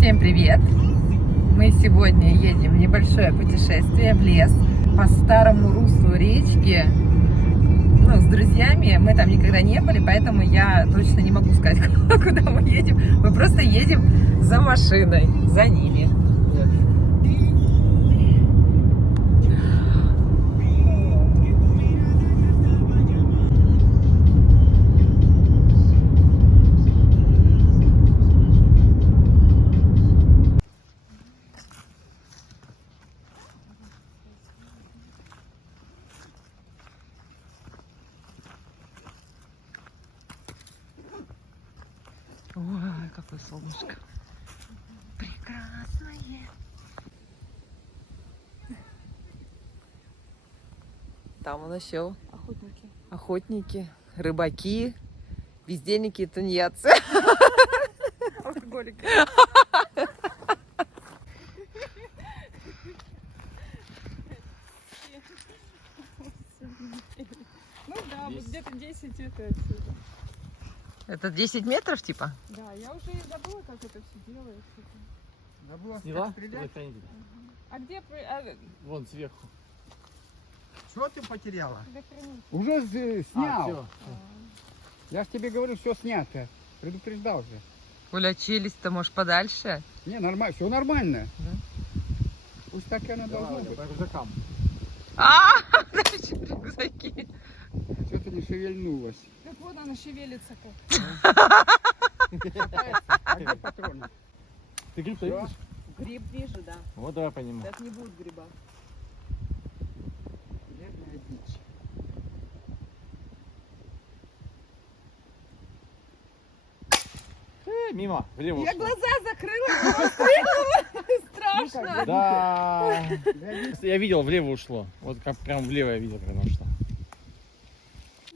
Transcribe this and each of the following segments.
Всем привет! Мы сегодня едем в небольшое путешествие в лес по старому руслу речки. С друзьями мы там никогда не были, поэтому я точно не могу сказать, куда мы едем. Мы просто едем за машиной, за ними. Ой, какое солнышко. Прекрасное. Там у нас еще охотники, рыбаки, бездельники и тунеядцы. Алкоголики. Ну да, вот где-то 10 это отсюда. Это 10 метров типа? Да, я уже и забыла, как это все делается. Забыла Сняла? стрелять? А где Вон сверху. Что ты потеряла? предохранитель? Уже снял. Всё. Я ж тебе говорю, все снято. Предупреждал же. Оля, челюсть-то, может, подальше? Не, нормально, все нормально. Да. Пусть так и оно должно Давай, быть. по рюкзакам. Дальше рюкзаки. Что-то не шевельнулось. Так вот она шевелится как. А где патроны? Ты гриб-то Всё? видишь? Гриб вижу, да. Вот давай по нему. Сейчас не будет гриба. Бедная дичь. Мимо, влево Я ушло. глаза закрыла, страшно. Ну-ка, Да. глядите. Я видел, влево ушло. Вот как прям влево я видел, потому что.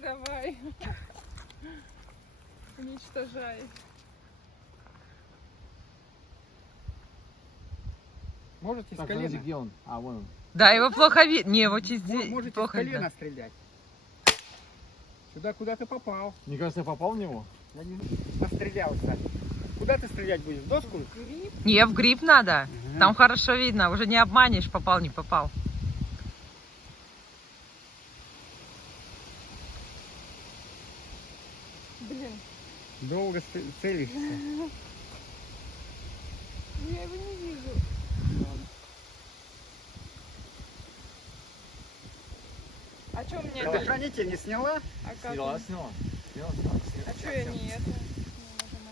Давай. Уничтожай. Можете с Так, подожди, колена? где он? А, вон он. Да, его плохо видно. Не, вот здесь Можете с плохо колена видно. стрелять. Сюда куда ты попал? Мне кажется, я попал в него. Я не настрелялся. Куда ты стрелять будешь? В доску? Гриб. Не, в гриб надо. Ага. Там хорошо видно. Уже не обманешь, попал, не попал. Блин, Долго целишься. я его не вижу. А что мне это? Предохранитель не сняла? А как? Сняла, он? сняла. А что я не это?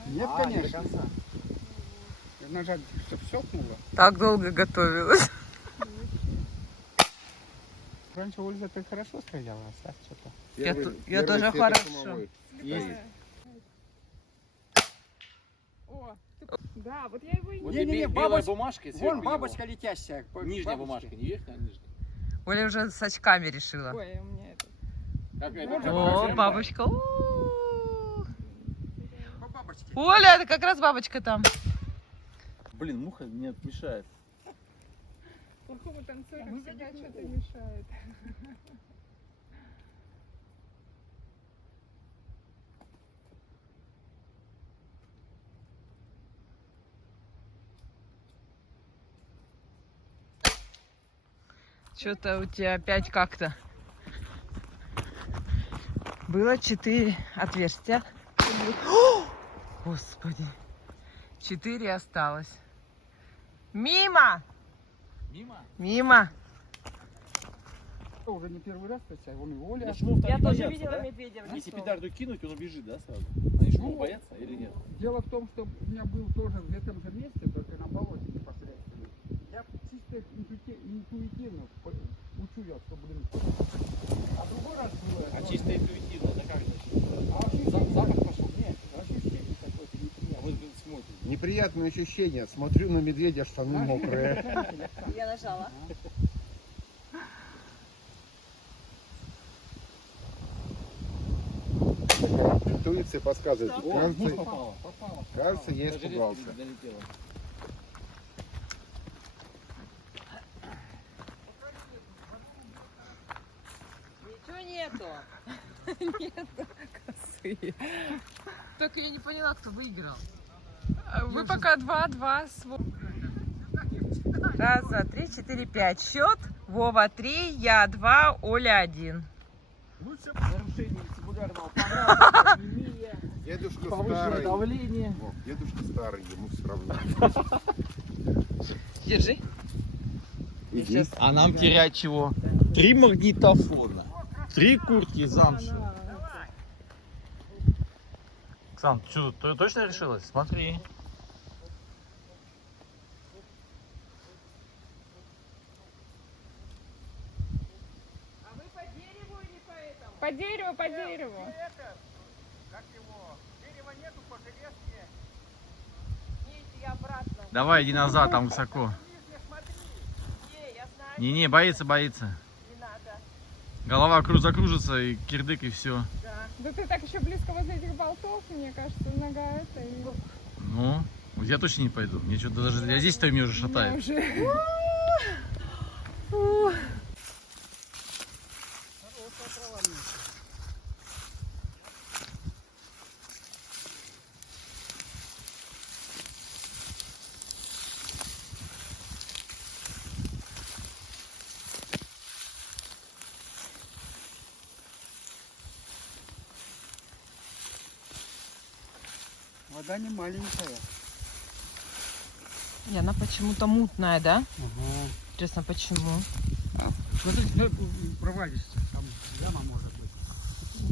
Не нажимаю? Нет, А, не до конечно. конца. Нажать, чтобы щелкнуло. Так долго готовилась. Раньше Ольга так хорошо стреляла, а сейчас что-то. Я тоже хорошо. Есть. О, да, вот я его и Вот не... Не-не-не, белая бабоч- бумажка и сверху Вон него. бабочка летящая. Нижняя Бабочки. бумажка, не верхняя, а нижняя. Оля уже с очками решила. Ой, у меня это... Как это? О, как О, это? бабочка. У-у-у. По бабочке. Оля, это как раз бабочка там. Блин, муха мне мешает. Плохому танцору всегда что-то мешает. Что-то у тебя опять как-то. Было 4 отверстия. О, Господи. 4 осталось. Мимо! Мимо? Мимо! Уже не первый раз, кстати, вон и Оля. Но шумов там Я не тоже боятся, видела да? медведя в Если лесу. петарду кинуть, он убежит, да, сразу? Они шумов Ну, боятся или нет? Дело в том, что у меня был тоже в этом же месте, только на болоте непосредственно. Я чисто интуитивно учу я, что, блин. А другой раз было. А чисто интуитивно, это как значит? А вообще запах пошел. Нет, ощущение какое-то А неприятное. вот этот смотрит. Неприятное ощущение. Смотрю на медведя, штаны мокрые. Я нажала. Интуиция подсказывает. О, Кажется, попало. кажется, я Даже испугался. редко долетело. Ничего нету. Нету. Косые. Только я не поняла, кто выиграл. Вы пока 2-2. Раз, два, три, четыре, пять. Счет. Вова 3, я 2, Оля 1. Лучше нарушение вестибулярного аппарата, анемия, Дедушка повышенное старый. давление. О, дедушка старый, ему все равно. Держи. Иди. А нам терять чего? 3 магнитофона, 3 куртки замши. Оксан, что, ты точно решилась? Смотри. По дереву, по дереву. Как его? Дерева нету по железке. Давай, иди назад, там высоко. Не, боится. Голова закружится, и кирдык, и все. Да ты так еще близко возле этих болтов, мне кажется, нога это и... Ну, я точно не пойду. Мне что-то даже... Я здесь стою, меня уже шатает. Уже. Вода не маленькая. И она почему-то мутная, да? Ага. Интересно, почему? Смотрите, ну, провалишься. Там яма может быть.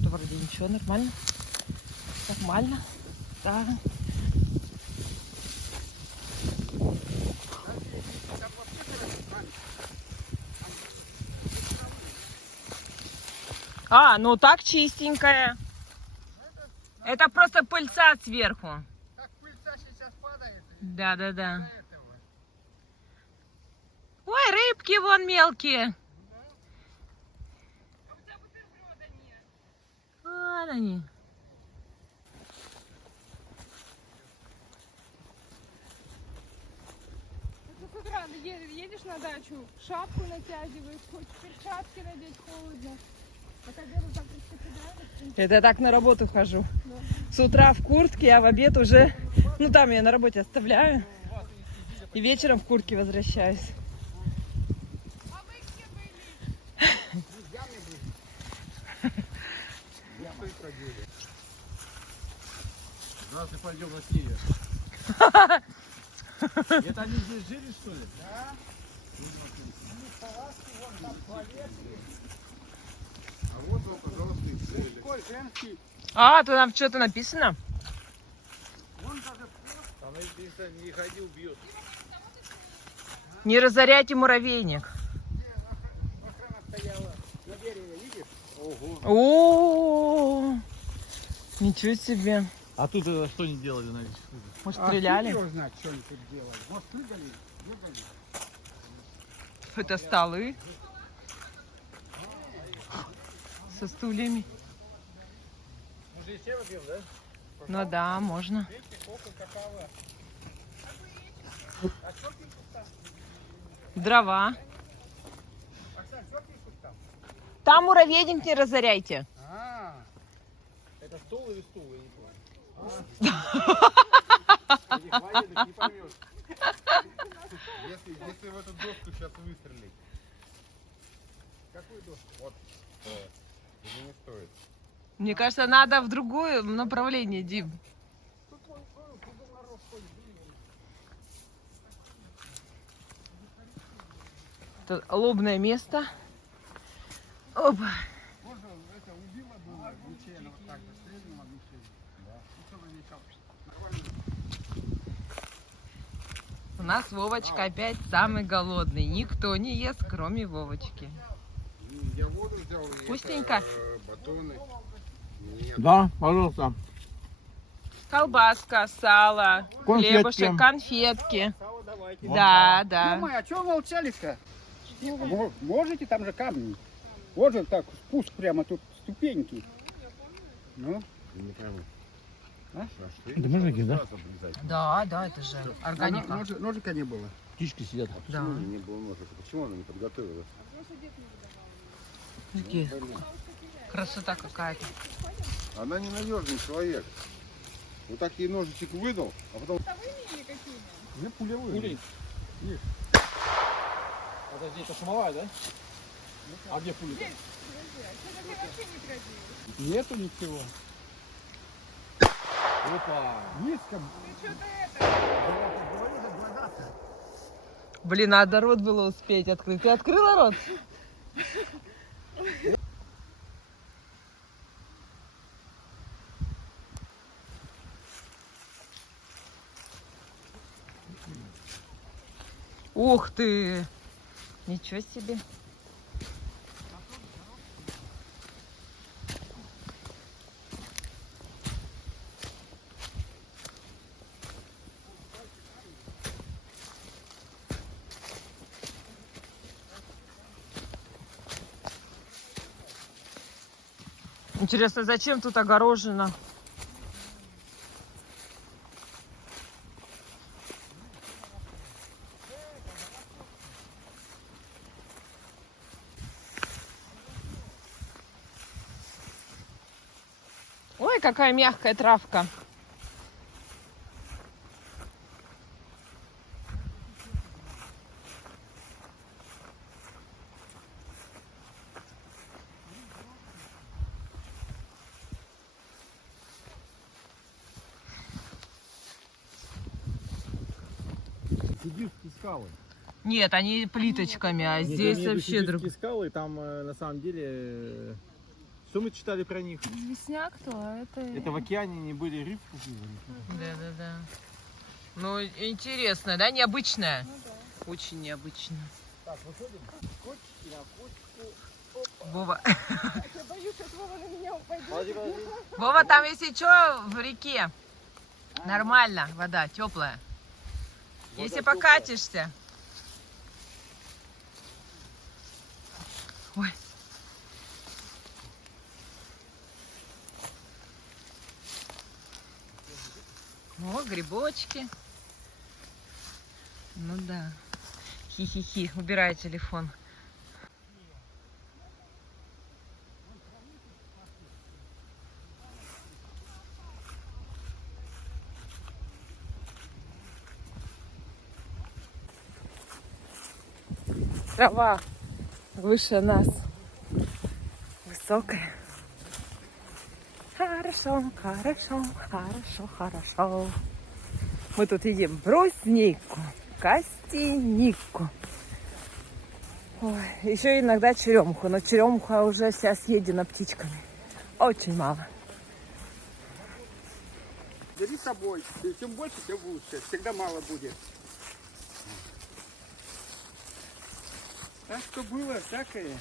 Да вроде ничего, нормально. Нормально. Да. А, ну так чистенькая. Это просто пыльца сверху. Так пыльца сейчас падает. Да. Из-за этого. Ой, рыбки вон мелкие. Вон они. Ты с утра едешь на дачу, шапку натягиваешь, хочешь перчатки надеть, холодно. А к обеду так распределяешь. Это я так на работу хожу. С утра в куртке, а в обед уже... Ну, там я на работе оставляю. И вечером в куртке возвращаюсь. Да, ты пойдем на север. Это они здесь жили, что ли? А вот вам, пожалуйста, и цели. Мужской, женский. А, то там что-то написано? Вон даже Там написано, не ходи, убьет. Не разоряйте муравейник. охрана стояла на дереве, видишь? Ого. О, ничего себе. А тут что не делали на этих штуках? Может, А стреляли? фиг его знает, что они тут делали. Может, прыгали, бегали. Это столы со стульями. Мы же еще выпьем, да? Ну да, можно. Дрова. Оксан, что пишут там? Там муравейник не разоряйте. Это стол или стул, я не понял. Этих военных не поймешь. Если в эту доску сейчас выстрелить. Какую доску? Вот. Или не стоит. Мне кажется, надо в другое направление, Дим. Это лобное место. Опа. Можно это убило было нечаянно вот так же, стрельнуло мишень. Да. И что на ней там? У нас Вовочка опять самый голодный. Никто не ест, кроме Вовочки. Я воду взял. И Вкусненько? это, батоны. Нет. Да, пожалуйста. Колбаска, сало, Конфетки. хлебушек, конфетки. Да, да. А что молчали-то? Можете, там же камни. Вот же так, спуск прямо тут, ступеньки. Ну, Не пойму. А? Да можно их, да? Да, это же органика. Ножика не было. Птички сидят. Да. Почему не было ножика? Почему она не подготовила? Такие. Красота какая-то. Она ненадежный человек. Вот так ей ножичек выдал, а потом... Бытовыми или какими? Не пулевые. Пули. Подожди, это шумовая, да? А где пули? Здесь, подожди, а что-то ты вообще не прятишь? Нету ничего. Опа. Низко. Ты что-то это... Блин, надо рот было успеть открыть. Ты открыла рот? Ух ты! Ничего себе! Интересно, зачем тут огорожено? Ой, какая мягкая травка. Сидюшки скалы. Нет, они плиточками, а здесь вообще друг. Сидюшки скалы, там на самом деле... Что мы читали про них? Известняк то, а это... Это в океане не были рифы? Да. Ну, интересно, да? Необычное? Ну да. Очень необычно. Так, выходим. Кочки на кочку. Вова. Я боюсь, что Вова на меня упадет. Вова, там если что, в реке. Нормально, вода теплая. Если покатишься. Ой. О, грибочки. Ну да. Хи-хи-хи. Убирай телефон. Трава выше нас. Высокая. Хорошо, хорошо, хорошо, хорошо. Мы тут едим бруснику, костянику. Ой, еще иногда черемуху, но черемуха уже вся съедена птичками. Очень мало. Бери с собой. И чем больше, тем лучше. Всегда мало будет. Так что было всякое.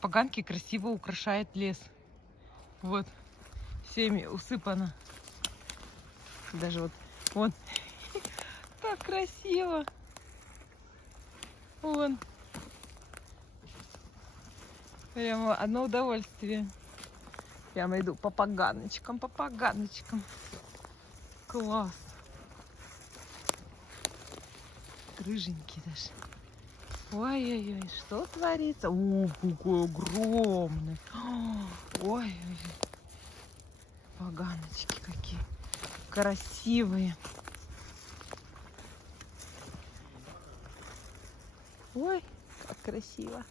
Поганки красиво украшает лес. Вот. Всеми усыпано. Даже вот. Вон. Так красиво. Вон. Прямо одно удовольствие. Прямо иду по поганочкам, по поганочкам. Класс. Рыженький даже. Ой-ой-ой, что творится? О, какой огромный. Ой-ой-ой. Поганочки какие. Красивые. Ой, как красиво.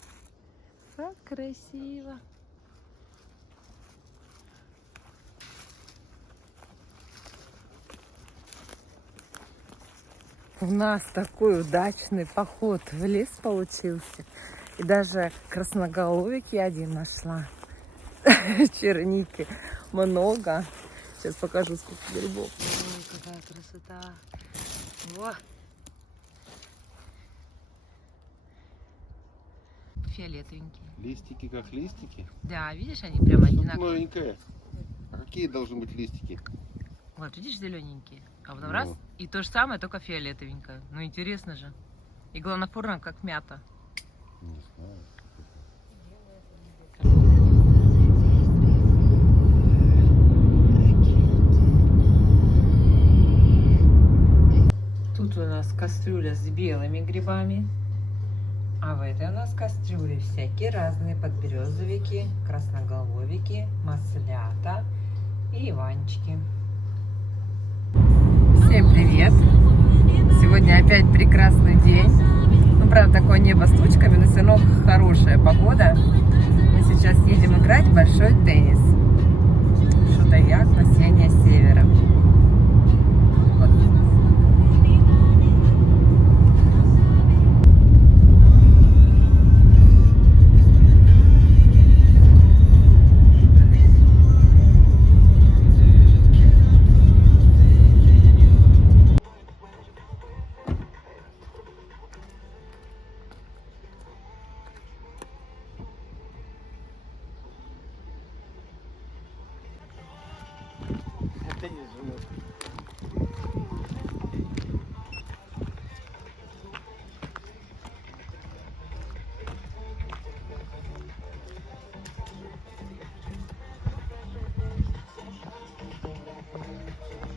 Как красиво. У нас такой удачный поход в лес получился. И даже красноголовики один нашла. Черники много. Сейчас покажу, сколько грибов. Ой, какая красота. Во. Фиолетовенькие. Листики как листики. Да, видишь, они прямо Что одинаковые. новенькое? А какие должны быть листики? Вот, видишь, зелененькие. А потом Ну. раз, и то же самое, только фиолетовенькое. Ну, интересно же. И главнофорно, как мята. Не знаю. Тут у нас кастрюля с белыми грибами. А в этой у нас кастрюле всякие разные подберезовики, красноголовики, маслята и иванчики. Всем привет! Сегодня опять прекрасный день. Ну, правда, такое небо с тучками, но все равно хорошая погода. Мы сейчас едем играть в большой теннис. Шутовяк, Насения Севера. Вот.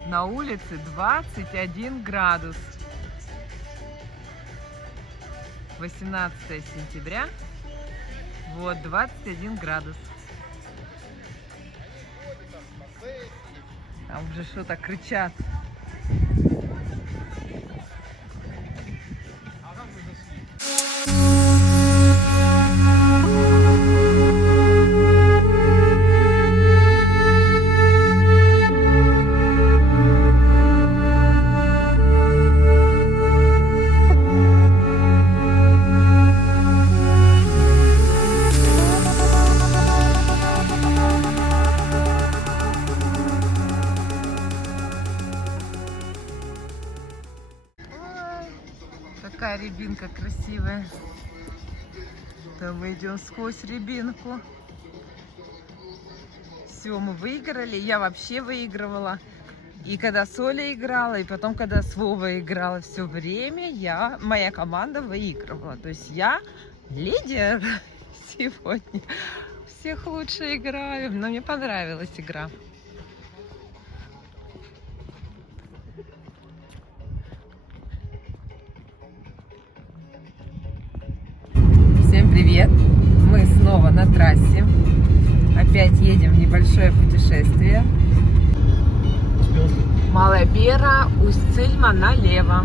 На улице 21 градус. 18 сентября. Вот, 21 градус. Там уже что-то кричат. Какая рябинка красивая. То мы идем сквозь рябинку. Все, мы выиграли. Я вообще выигрывала. И когда с Олей играла, и потом, когда с Вовой играла, все время моя команда выигрывала. То есть я лидер сегодня. Всех лучше играю. Но мне понравилась игра. Всем привет! Мы снова на трассе. Опять едем в небольшое путешествие. Малая Бера, Усть-Цильма налево.